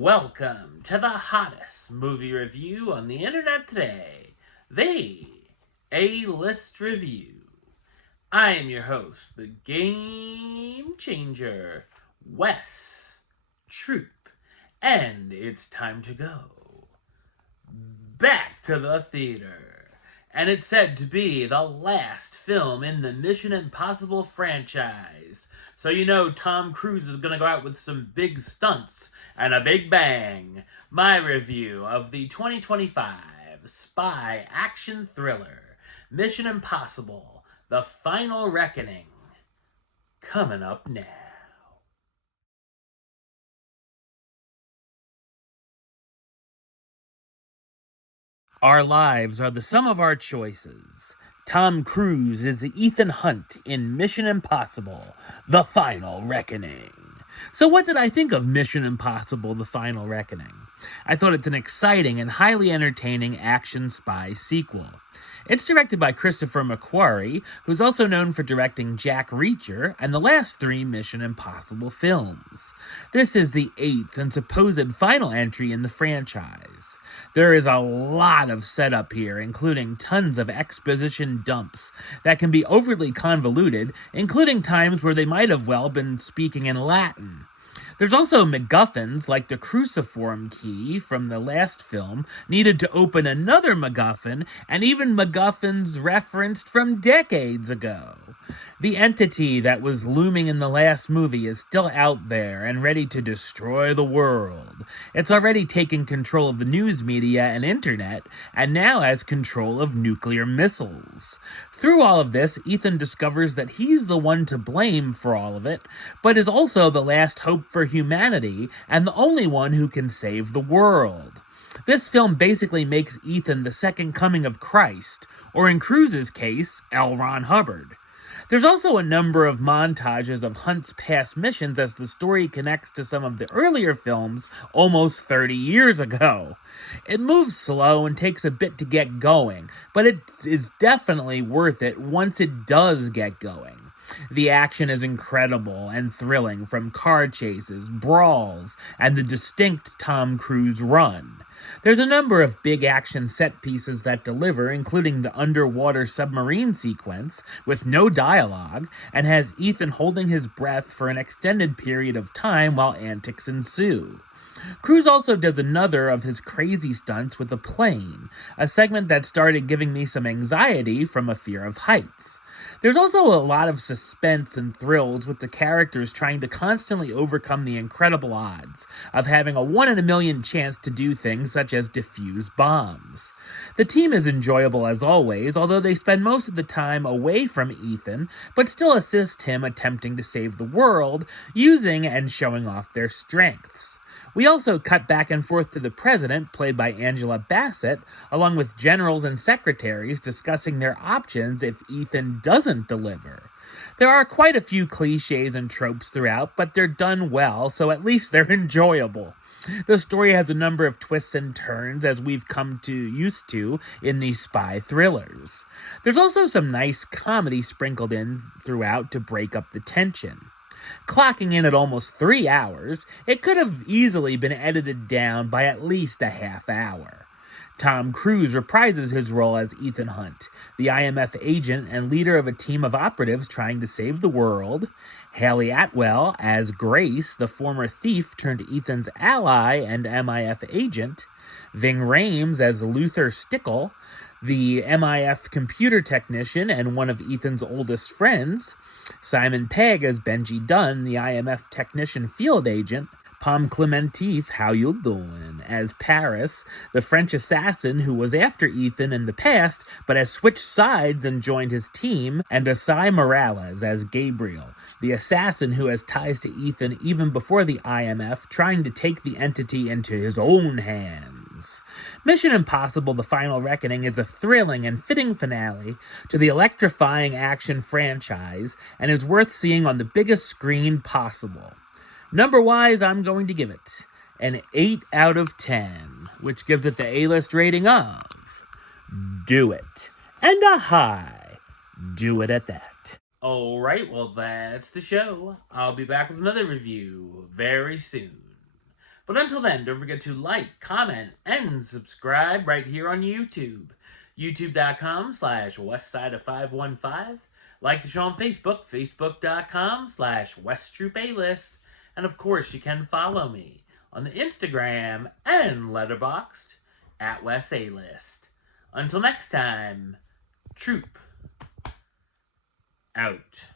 Welcome to the hottest movie review on the internet today, the A-List Review. I am your host, the Game Changer, Wes Troop, and it's time to go back to the theater. And it's said to be the last film in the Mission Impossible franchise. So you know Tom Cruise is going to go out with some big stunts and a big bang. My review of the 2025 spy action thriller, Mission Impossible, The Final Reckoning, coming up now. Our lives are the sum of our choices. Tom Cruise is Ethan Hunt in Mission Impossible, The Final Reckoning. So what did I think of Mission Impossible, The Final Reckoning? I thought it's an exciting and highly entertaining action spy sequel. It's directed by Christopher McQuarrie, who's also known for directing Jack Reacher and the last 3 Mission Impossible films. This is the 8th and supposed final entry in the franchise. There is a lot of setup here, including tons of exposition dumps that can be overly convoluted, including times where they might have well been speaking in Latin. There's also MacGuffins, like the cruciform key from the last film, needed to open another MacGuffin, and even MacGuffins referenced from decades ago. The entity that was looming in the last movie is still out there and ready to destroy the world. It's already taken control of the news media and internet, and now has control of nuclear missiles. Through all of this, Ethan discovers that he's the one to blame for all of it, but is also the last hope for humanity and the only one who can save the world. This film basically makes Ethan the second coming of Christ, or in Cruise's case, L. Ron Hubbard. There's also a number of montages of Hunt's past missions as the story connects to some of the earlier films almost 30 years ago. It moves slow and takes a bit to get going, but it is definitely worth it once it does get going. The action is incredible and thrilling, from car chases, brawls, and the distinct Tom Cruise run. There's a number of big action set pieces that deliver, including the underwater submarine sequence with no dialogue, and has Ethan holding his breath for an extended period of time while antics ensue. Cruise also does another of his crazy stunts with a plane, a segment that started giving me some anxiety from a fear of heights. There's also a lot of suspense and thrills with the characters trying to constantly overcome the incredible odds of having a 1 in a million chance to do things such as defuse bombs. The team is enjoyable as always, although they spend most of the time away from Ethan, but still assist him attempting to save the world, using and showing off their strengths. We also cut back and forth to the president, played by Angela Bassett, along with generals and secretaries discussing their options if Ethan doesn't deliver. There are quite a few cliches and tropes throughout, but they're done well, so at least they're enjoyable. The story has a number of twists and turns, as we've come to used to in these spy thrillers. There's also some nice comedy sprinkled in throughout to break up the tension. Clocking in at almost 3 hours, it could have easily been edited down by at least a half hour. Tom Cruise reprises his role as Ethan Hunt, the IMF agent and leader of a team of operatives trying to save the world. Haley Atwell as Grace, the former thief turned Ethan's ally and MIF agent. Ving Rhames as Luther Stickle, the MIF computer technician and one of Ethan's oldest friends. Simon Pegg as Benji Dunn, the IMF technician field agent. Pom Clementif, how you doing, as Paris, the French assassin who was after Ethan in the past, but has switched sides and joined his team, and Asai Morales as Gabriel, the assassin who has ties to Ethan even before the IMF, trying to take the entity into his own hands. Mission Impossible: The Final Reckoning is a thrilling and fitting finale to the electrifying action franchise, and is worth seeing on the biggest screen possible. Number-wise, I'm going to give it an 8 out of 10, which gives it the A-list rating of do it, and a high do it at that. Alright, well that's the show. I'll be back with another review very soon. But until then, don't forget to like, comment, and subscribe right here on YouTube. YouTube.com/Westside of 515. Like the show on Facebook, Facebook.com/WestTroopAlist. And of course, you can follow me on the Instagram and Letterboxd @WesAlist. Until next time, Troop out.